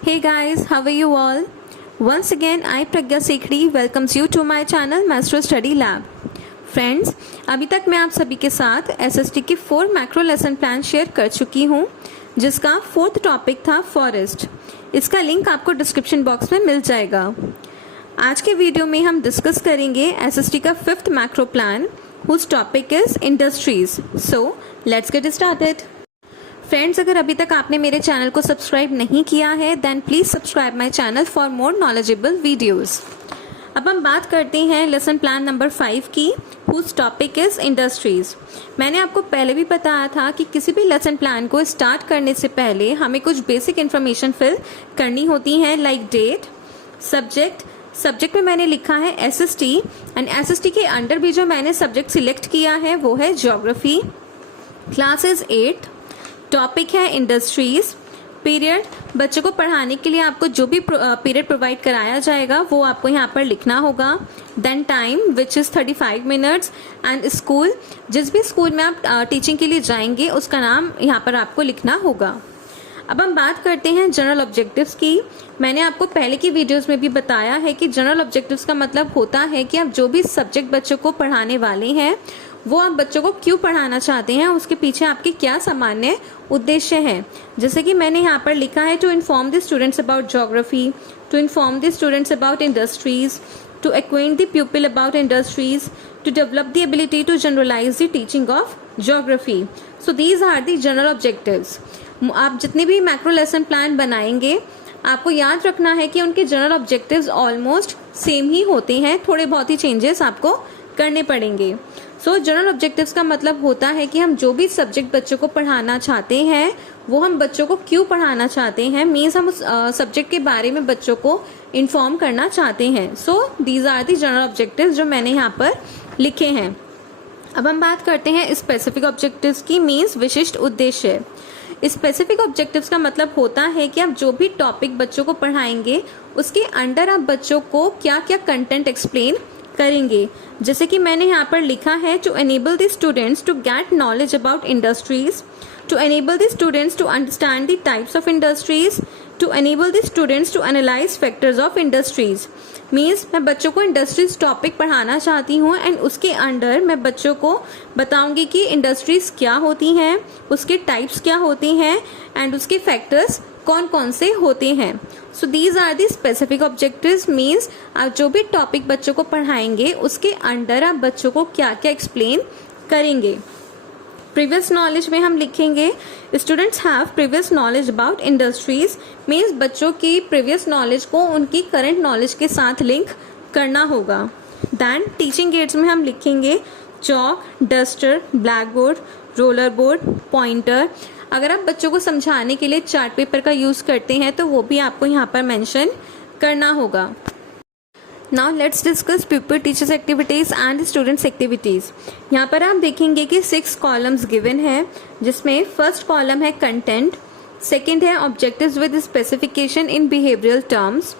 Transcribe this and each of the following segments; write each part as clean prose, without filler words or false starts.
Hey guys, how are you all? Once again, I Pragya Sekhri welcomes you to my channel Master Study Lab. Friends, अभी तक मैं आप सभी के साथ एसएसटी की 4 मैक्रो लेसन प्लान शेयर कर चुकी हूँ, जिसका 4th टॉपिक था फॉरेस्ट। इसका लिंक आपको डिस्क्रिप्शन बॉक्स में मिल जाएगा। आज के वीडियो में हम डिस्कस करेंगे एसएसटी का 5th macro plan, whose topic is industries. So let's get started. Friends, अगर अभी तक आपने मेरे चैनल को सब्सक्राइब नहीं किया है then please subscribe my channel for more knowledgeable videos. अब हम बात करते हैं लेसन प्लान नंबर 5 की, हुज टॉपिक इज इंडस्ट्रीज। मैंने आपको पहले भी बताया था कि किसी भी लेसन प्लान को स्टार्ट करने से पहले हमें कुछ बेसिक इन्फॉर्मेशन फिल करनी होती है, लाइक डेट, सब्जेक्ट में मैंने लिखा है एसएसटी एंड एसएसटी के अंडर भी जो मैंने सब्जेक्ट सिलेक्ट किया है वो है ज्योग्राफी। क्लास इज 8, टॉपिक है इंडस्ट्रीज। पीरियड, बच्चों को पढ़ाने के लिए आपको जो भी पीरियड प्रोवाइड कराया जाएगा वो आपको यहाँ पर लिखना होगा। Then time which is 35 minutes and school, जिस भी स्कूल में आप टीचिंग के लिए जाएंगे उसका नाम यहाँ पर आपको लिखना होगा। अब हम बात करते हैं जनरल ऑब्जेक्टिव्स की। मैंने आपको पहले की वीडियोस में भी बताया है कि जनरल ऑब्जेक्टिव्स का मतलब होता है कि आप जो भी सब्जेक्ट बच्चों को पढ़ाने वाले हैं वो आप बच्चों को क्यों पढ़ाना चाहते हैं, उसके पीछे आपके क्या सामान्य उद्देश्य हैं। जैसे कि मैंने यहाँ पर लिखा है to inform the students about geography, to inform the students about industries, to acquaint the people about industries, to develop the ability to generalise the teaching of geography. So these are the general objectives. आप जितने भी macro lesson plan बनाएंगे आपको याद रखना है कि उनके जनरल ऑब्जेक्टिव्स ऑलमोस्ट सेम ही होते हैं, थोड़े बहुत ही चेंजेस आपको करने पड़ेंगे। सो जनरल ऑब्जेक्टिव्स का मतलब होता है कि हम जो भी सब्जेक्ट बच्चों को पढ़ाना चाहते हैं वो हम बच्चों को क्यों पढ़ाना चाहते हैं, मीन्स हम उस सब्जेक्ट के बारे में बच्चों को इन्फॉर्म करना चाहते हैं। So these are the general objectives जो मैंने यहाँ पर लिखे हैं। अब हम बात करते हैं स्पेसिफिक ऑब्जेक्टिव्स की, मीन्स विशिष्ट उद्देश्य। स्पेसिफिक ऑब्जेक्टिव्स का मतलब होता है कि आप जो भी टॉपिक बच्चों को पढ़ाएंगे उसके अंडर आप बच्चों को क्या क्या कंटेंट एक्सप्लेन करेंगे। जैसे कि मैंने यहाँ पर लिखा है to enable the students to get knowledge about industries, to enable the students to understand the types of industries, to enable the students to analyse factors of industries. Means मैं बच्चों को इंडस्ट्रीज टॉपिक पढ़ाना चाहती हूँ and उसके under मैं बच्चों को बताऊंगी कि इंडस्ट्रीज क्या होती हैं, उसके टाइप्स क्या होती हैं एंड उसके फैक्टर्स कौन कौन से होते हैं। So these are the specific objectives, means आप जो भी टॉपिक बच्चों को पढ़ाएंगे उसके अंडर आप बच्चों को क्या क्या एक्सप्लेन करेंगे। प्रीवियस नॉलेज में हम लिखेंगे students have previous knowledge about industries, means बच्चों की प्रीवियस नॉलेज को उनकी करंट नॉलेज के साथ लिंक करना होगा। दैन टीचिंग एड्स में हम लिखेंगे chalk, duster, black board, roller board, pointer. अगर आप बच्चों को समझाने के लिए चार्ट पेपर का यूज करते हैं तो वो भी आपको यहाँ पर मेंशन करना होगा। Now let's discuss people teachers activities and students activities. यहाँ पर आप देखेंगे कि 6 कॉलम्स गिवन है, जिसमें फर्स्ट कॉलम है कंटेंट, सेकंड है objectives with specification in behavioural terms,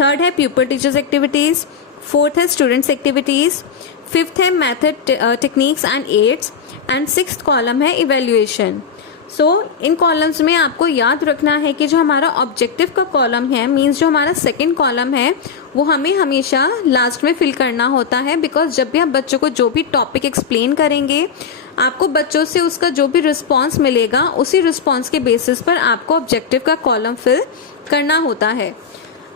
third है पीपल टीचर्स एक्टिविटीज, फोर्थ है स्टूडेंट्स एक्टिविटीज, फिफ्थ है method techniques and aids and sixth column है इवेल्युएशन। सो इन कॉलम्स में आपको याद रखना है कि जो हमारा ऑब्जेक्टिव का कॉलम है, मीन्स जो हमारा सेकंड कॉलम है वो हमें हमेशा लास्ट में फिल करना होता है, बिकॉज जब भी आप बच्चों को जो भी टॉपिक एक्सप्लेन करेंगे आपको बच्चों से उसका जो भी रिस्पॉन्स मिलेगा उसी रिस्पॉन्स के बेसिस पर आपको ऑब्जेक्टिव का कॉलम फिल करना होता है।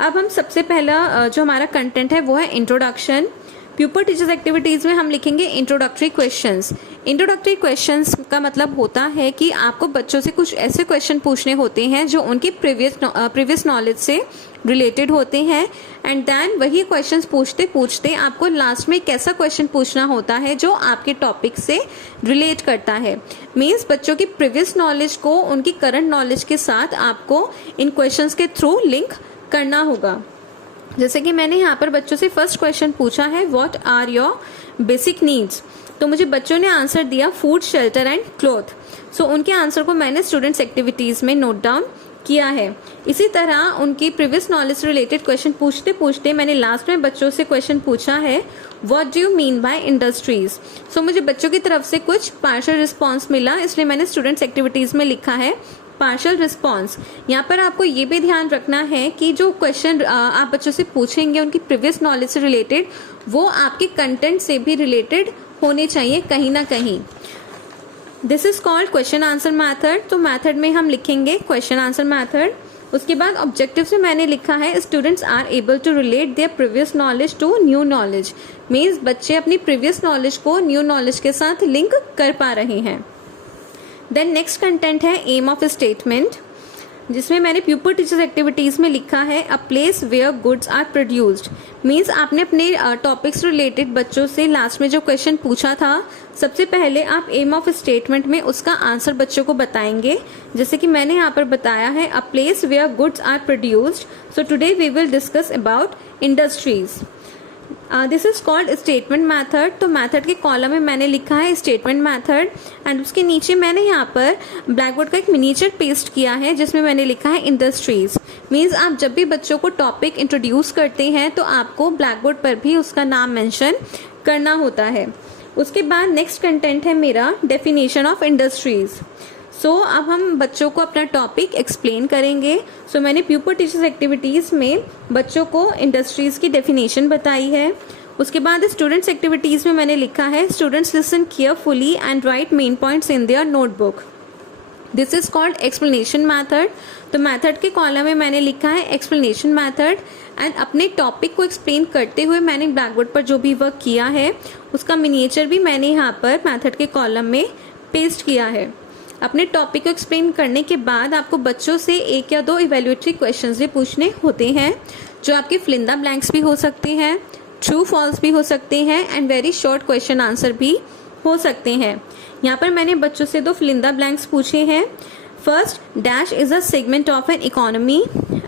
अब हम सबसे पहला जो हमारा कंटेंट है वो है इंट्रोडक्शन। प्यूपर टीचर्स एक्टिविटीज में हम लिखेंगे इंट्रोडक्टरी क्वेश्चंस। इंट्रोडक्टरी क्वेश्चंस का मतलब होता है कि आपको बच्चों से कुछ ऐसे क्वेश्चन पूछने होते हैं जो उनकी प्रीवियस नॉलेज से रिलेटेड होते हैं एंड देन वही क्वेश्चंस पूछते पूछते आपको लास्ट में एक ऐसा क्वेश्चन पूछना होता है जो आपके टॉपिक से रिलेट करता है। मीन्स बच्चों की प्रीवियस नॉलेज को उनकी करंट नॉलेज के साथ आपको इन क्वेश्चंस के थ्रू लिंक करना होगा। जैसे कि मैंने यहाँ पर बच्चों से फर्स्ट क्वेश्चन पूछा है what are your basic needs, तो मुझे बच्चों ने आंसर दिया food, shelter and cloth. So उनके आंसर को मैंने स्टूडेंट्स एक्टिविटीज में नोट डाउन किया है। इसी तरह उनकी प्रीवियस नॉलेज से रिलेटेड क्वेश्चन पूछते पूछते मैंने लास्ट में बच्चों से क्वेश्चन पूछा है what do you mean by industries. So मुझे बच्चों की तरफ से कुछ पार्शियल रिस्पॉन्स मिला, इसलिए मैंने स्टूडेंट्स एक्टिविटीज में लिखा है पार्शियल रिस्पॉन्स। यहाँ पर आपको ये भी ध्यान रखना है कि जो क्वेश्चन आप बच्चों से पूछेंगे उनकी प्रीवियस नॉलेज से रिलेटेड, वो आपके कंटेंट से भी रिलेटेड होने चाहिए कहीं ना कहीं। This is called question answer method. तो मैथड में हम लिखेंगे क्वेश्चन आंसर मैथड। उसके बाद ऑब्जेक्टिव में मैंने लिखा है students are able to relate their previous knowledge to new knowledge. Means बच्चे अपनी प्रीवियस नॉलेज को न्यू नॉलेज के साथ लिंक कर पा रहे हैं। देन नेक्स्ट कंटेंट है एम ऑफ स्टेटमेंट, जिसमें मैंने प्यूपर टीचर्स एक्टिविटीज में लिखा है a place where goods are produced. Means आपने अपने टॉपिक्स रिलेटेड बच्चों से लास्ट में जो क्वेश्चन पूछा था, सबसे पहले आप एम ऑफ स्टेटमेंट में उसका आंसर बच्चों को बताएंगे। जैसे कि मैंने यहाँ पर बताया है a place where goods are produced. So today we will discuss about industries. This is called statement method. तो मैथड के कॉलम में मैंने लिखा है स्टेटमेंट मैथड, एंड उसके नीचे मैंने यहाँ पर ब्लैक बोर्ड का एक मिनीचर पेस्ट किया है जिसमें मैंने लिखा है इंडस्ट्रीज। मीन्स आप जब भी बच्चों को टॉपिक इंट्रोड्यूस करते हैं तो आपको ब्लैक बोर्ड पर भी उसका नाम मेंशन करना होता है। उसके बाद नेक्स्ट कंटेंट है मेरा डेफिनेशन ऑफ इंडस्ट्रीज। सो अब हम बच्चों को अपना टॉपिक एक्सप्लेन करेंगे। सो मैंने प्यूपर टीचर्स एक्टिविटीज में बच्चों को इंडस्ट्रीज की डेफिनेशन बताई है। उसके बाद स्टूडेंट्स एक्टिविटीज में मैंने लिखा है students listen carefully and right main points in their notebook. This is called explanation method. तो मैथड के कॉलम में मैंने लिखा है एक्सप्लेनेशन मैथड, एंड अपने टॉपिक को एक्सप्लेन करते हुए मैंने ब्लैक बोर्ड पर जो भी वर्क किया है उसका मिनिएचर भी मैंने यहाँ पर मैथड के कॉलम में पेस्ट किया है। अपने टॉपिक को एक्सप्लेन करने के बाद आपको बच्चों से एक या दो इवैल्यूएटरी क्वेश्चंस भी पूछने होते हैं, जो आपके फिल इन द ब्लैंक्स भी हो सकते हैं, ट्रू फॉल्स भी हो सकते हैं, and very short question answer भी हो सकते हैं। यहाँ पर मैंने बच्चों से दो फिल इन द ब्लैंक्स पूछे हैं। First, dash is a segment of an economy,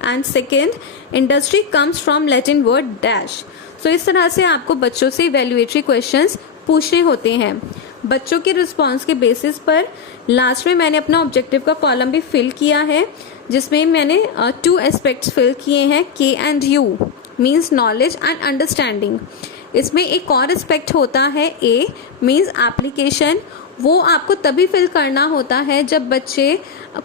and second, industry comes from Latin word dash. So इस तरह से आपको बच्चों से इवैल्यूएटरी क्वेश्चंस पूछने होते हैं। बच्चों के रिस्पॉन्स के बेसिस पर लास्ट में मैंने अपना ऑब्जेक्टिव का कॉलम भी फिल किया है, जिसमें मैंने 2 एस्पेक्ट्स फिल किए हैं, के and U, means knowledge and understanding. इसमें एक और एस्पेक्ट होता है ए, मीन्स एप्लीकेशन। वो आपको तभी फिल करना होता है जब बच्चे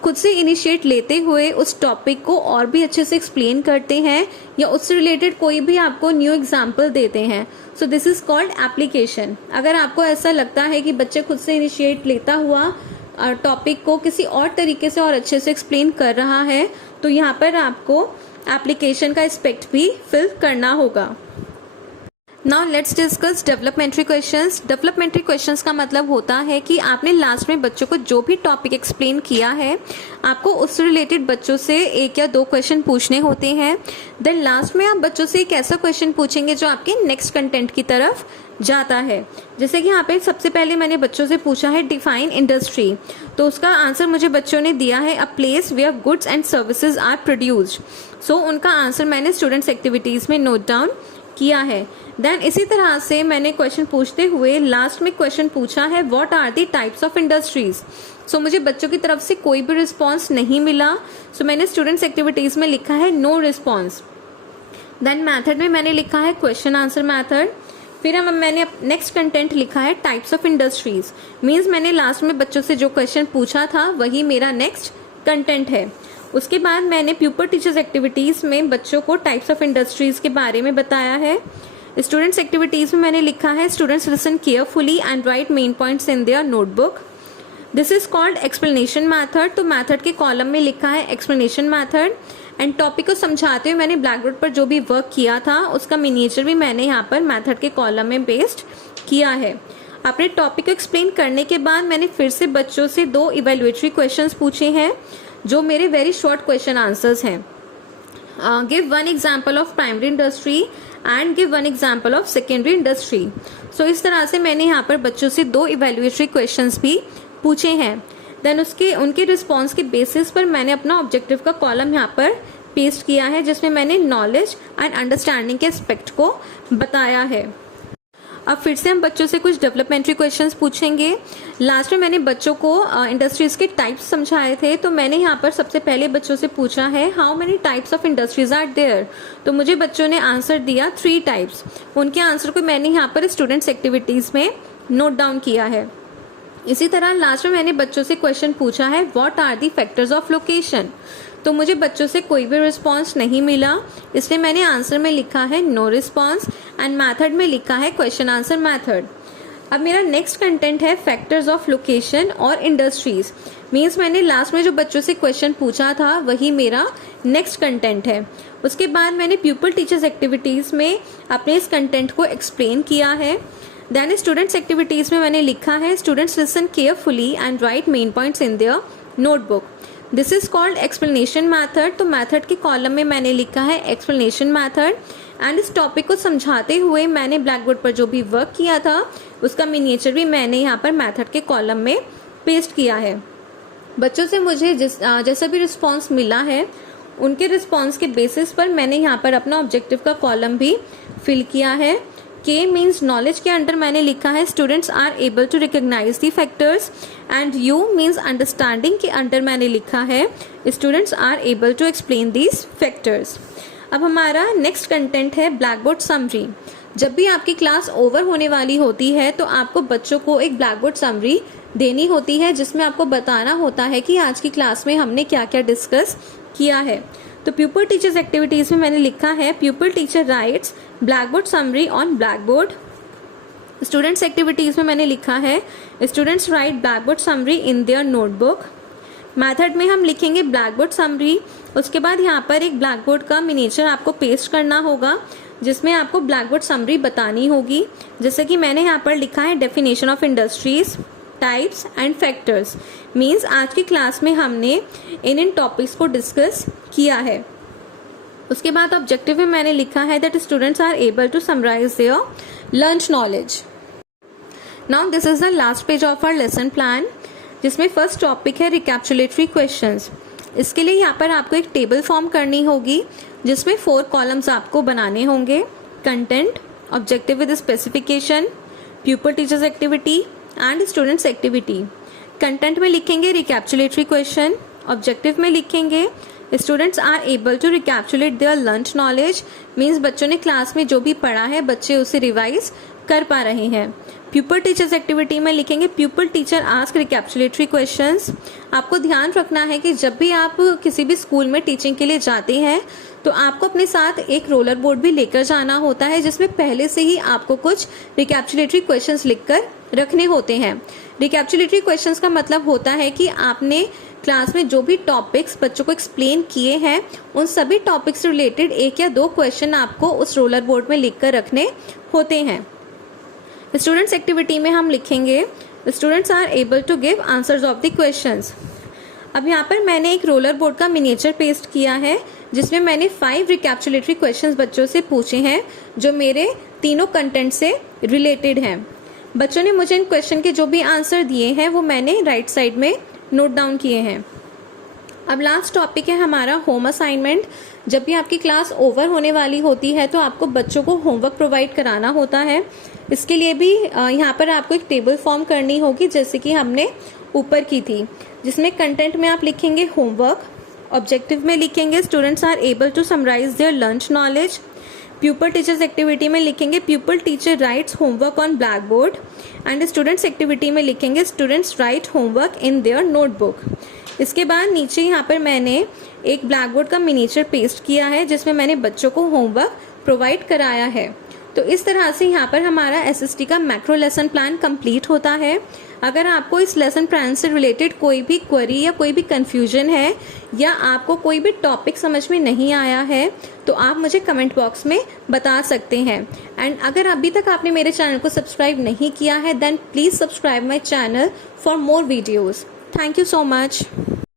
खुद से इनिशिएट लेते हुए उस टॉपिक को और भी अच्छे से एक्सप्लेन करते हैं या उससे रिलेटेड कोई भी आपको न्यू एग्जाम्पल देते हैं। So this is called application. अगर आपको ऐसा लगता है कि बच्चे खुद से इनिशिएट लेता हुआ टॉपिक को किसी और तरीके से और अच्छे से एक्सप्लेन कर रहा है, तो यहाँ पर आपको एप्लीकेशन का एस्पेक्ट भी फिल करना होगा। Now let's discuss developmental questions. Developmental questions का मतलब होता है कि आपने लास्ट में बच्चों को जो भी टॉपिक एक्सप्लेन किया है, आपको उससे रिलेटेड बच्चों से एक या दो क्वेश्चन पूछने होते हैं। देन लास्ट में आप बच्चों से एक ऐसा क्वेश्चन पूछेंगे जो आपके नेक्स्ट कंटेंट की तरफ जाता है। जैसे कि यहाँ पे सबसे पहले मैंने बच्चों से पूछा है डिफाइन इंडस्ट्री, तो उसका आंसर मुझे बच्चों ने दिया है a place where goods and services are produced. So उनका आंसर मैंने स्टूडेंट्स एक्टिविटीज में नोट डाउन किया है। देन इसी तरह से मैंने क्वेश्चन पूछते हुए लास्ट में क्वेश्चन पूछा है what are the types of industries. So मुझे बच्चों की तरफ से कोई भी रिस्पॉन्स नहीं मिला, सो मैंने स्टूडेंट्स एक्टिविटीज में लिखा है नो रिस्पॉन्स। देन मैथड में मैंने लिखा है क्वेश्चन आंसर मैथड। फिर मैंने नेक्स्ट कंटेंट लिखा है टाइप्स ऑफ इंडस्ट्रीज, मीन्स मैंने लास्ट में बच्चों से जो क्वेश्चन पूछा था वही मेरा नेक्स्ट कंटेंट है। उसके बाद मैंने प्यूपर टीचर्स एक्टिविटीज में बच्चों को टाइप्स ऑफ इंडस्ट्रीज के बारे में बताया है। स्टूडेंट्स एक्टिविटीज में मैंने लिखा है students listen carefully and right main points in their notebook. This is called explanation method. तो मैथड के कॉलम में लिखा है एक्सप्लेनेशन मैथड, एंड टॉपिक को समझाते हुए मैंने ब्लैक बोर्ड पर जो भी वर्क किया था उसका मिनिएचर भी मैंने यहाँ पर मैथड के कॉलम में पेस्ट किया है। अपने टॉपिक को एक्सप्लेन करने के बाद मैंने फिर से बच्चों से दो इवैल्यूएटरी क्वेश्चंस पूछे हैं जो मेरे वेरी शॉर्ट क्वेश्चन आंसर्स हैं। Give one example of primary industry and give one example of secondary industry. So इस तरह से मैंने यहाँ पर बच्चों से दो इवैल्यूएटरी क्वेश्चंस भी पूछे हैं। देन उनके रिस्पॉन्स के बेसिस पर मैंने अपना ऑब्जेक्टिव का कॉलम यहाँ पर पेस्ट किया है, जिसमें मैंने नॉलेज एंड अंडरस्टैंडिंग के एस्पेक्ट को बताया है। अब फिर से हम बच्चों से कुछ डेवलपमेंट्री क्वेश्चंस पूछेंगे। लास्ट में मैंने बच्चों को इंडस्ट्रीज के टाइप्स समझाए थे, तो मैंने यहाँ पर सबसे पहले बच्चों से पूछा है how many types of industries are there. तो मुझे बच्चों ने आंसर दिया 3 टाइप्स। उनके आंसर को मैंने यहाँ पर स्टूडेंट्स एक्टिविटीज में नोट डाउन किया है। इसी तरह लास्ट में मैंने बच्चों से क्वेश्चन पूछा है what are the factors of location, तो मुझे बच्चों से कोई भी रिस्पॉन्स नहीं मिला, इसलिए मैंने आंसर में लिखा है नो रिस्पॉन्स एंड मैथड में लिखा है क्वेश्चन आंसर मैथड। अब मेरा नेक्स्ट कंटेंट है फैक्टर्स ऑफ लोकेशन और इंडस्ट्रीज। मीन्स मैंने लास्ट में जो बच्चों से क्वेश्चन पूछा था वही मेरा नेक्स्ट कंटेंट है। उसके बाद मैंने प्यूपल टीचर्स एक्टिविटीज़ में अपने इस कंटेंट को एक्सप्लेन किया है। देन स्टूडेंट्स एक्टिविटीज़ में मैंने लिखा है students listen carefully and right main points in their notebook. This is called explanation method. तो मैथड के कॉलम में मैंने लिखा है एक्सप्लेनेशन मैथड एंड इस टॉपिक को समझाते हुए मैंने ब्लैक बोर्ड पर जो भी वर्क किया था उसका मिनिएचर भी मैंने यहाँ पर मैथड के कॉलम में पेस्ट किया है। बच्चों से मुझे जैसा भी रिस्पॉन्स मिला है उनके रिस्पॉन्स के बेसिस पर मैंने यहाँ पर अपना ऑब्जेक्टिव का कॉलम भी फिल किया है। के मीन्स नॉलेज के अंडर मैंने लिखा है students are able to recognise the factors and U means understanding के अंडर मैंने लिखा है students are able to explain these factors. अब हमारा नेक्स्ट कंटेंट है ब्लैक बोर्ड समरी। जब भी आपकी क्लास ओवर होने वाली होती है तो आपको बच्चों को एक ब्लैक बोर्ड समरी देनी होती है जिसमें आपको बताना होता है कि आज की क्लास में हमने क्या क्या डिस्कस किया है। तो प्यूपल टीचर्स एक्टिविटीज़ में मैंने लिखा है pupil teacher writes blackboard summary on blackboard. Students activities में मैंने लिखा है students write blackboard summary in their notebook. Method में हम लिखेंगे ब्लैक बोर्ड समरी। उसके बाद यहाँ पर एक ब्लैक बोर्ड का मिनिएचर आपको पेस्ट करना होगा जिसमें आपको ब्लैक बोर्ड समरी बतानी होगी। जैसे कि मैंने यहाँ पर लिखा है definition of industries, types and factors. Means आज की क्लास में हमने इन टॉपिक्स को डिस्कस किया है। उसके बाद ऑब्जेक्टिव में मैंने लिखा है that students are able to summarise their learned knowledge. Now this is the last page of our lesson plan जिसमें फर्स्ट टॉपिक है रिकैप्चुलेटरी क्वेश्चंस। इसके लिए यहाँ पर आपको एक टेबल फॉर्म करनी होगी जिसमें 4 कॉलम्स आपको बनाने होंगे। Content, objective with specification, pupil teachers activity and students activity. Content में लिखेंगे रिकैप्चुलेटरी क्वेश्चन, ऑब्जेक्टिव में लिखेंगे students are able to recapitulate their learned knowledge. Means बच्चों ने क्लास में जो भी पढ़ा है बच्चे उसे रिवाइज कर पा रहे हैं। प्यूपल टीचर्स एक्टिविटी में लिखेंगे प्यूपल टीचर आस्क रिकैप्चुलेटरी क्वेश्चंस। आपको ध्यान रखना है कि जब भी आप किसी भी स्कूल में टीचिंग के लिए जाते हैं तो आपको अपने साथ एक रोलर बोर्ड भी लेकर जाना होता है जिसमें पहले से ही आपको कुछ रिकैप्चुलेटरी क्वेश्चंस लिखकर रखने होते हैं। रिकैप्चुलेटरी क्वेश्चंस का मतलब होता है कि आपने क्लास में जो भी टॉपिक्स बच्चों को एक्सप्लेन किए हैं उन सभी टॉपिक्स से रिलेटेड 1 या 2 क्वेश्चन आपको उस रोलर बोर्ड में लिखकर रखने होते हैं। स्टूडेंट्स एक्टिविटी में हम लिखेंगे students are able to give answers of the questions. अब यहाँ पर मैंने एक रोलर बोर्ड का मिनिएचर पेस्ट किया है जिसमें मैंने 5 रिकैप्चुलेटरी क्वेश्चंस बच्चों से पूछे हैं जो मेरे तीनों कंटेंट से रिलेटेड हैं। बच्चों ने मुझे इन क्वेश्चन के जो भी आंसर दिए हैं वो मैंने राइट साइड में नोट डाउन किए हैं। अब लास्ट टॉपिक है हमारा होम असाइनमेंट। जब भी आपकी क्लास ओवर होने वाली होती है तो आपको बच्चों को होमवर्क प्रोवाइड कराना होता है। इसके लिए भी यहाँ पर आपको एक टेबल फॉर्म करनी होगी जैसे कि हमने ऊपर की थी, जिसमें कंटेंट में आप लिखेंगे होमवर्क, ऑब्जेक्टिव में लिखेंगे students are able to summarise their learned knowledge, pupil teachers activity में लिखेंगे pupil teacher writes homework on blackboard and students activity में लिखेंगे students write homework in their notebook. इसके बाद नीचे यहाँ पर मैंने एक ब्लैक बोर्ड का मिनिएचर पेस्ट किया है जिसमें मैंने बच्चों को होमवर्क प्रोवाइड कराया है। तो इस तरह से यहाँ पर हमारा एसएसटी का मैक्रो लेसन प्लान कंप्लीट होता है। अगर आपको इस लेसन प्लान से रिलेटेड कोई भी क्वेरी या कोई भी कंफ्यूजन है या आपको कोई भी टॉपिक समझ में नहीं आया है तो आप मुझे कमेंट बॉक्स में बता सकते हैं। एंड अगर अभी तक आपने मेरे चैनल को सब्सक्राइब नहीं किया है then please subscribe my channel for more videos. Thank you so much.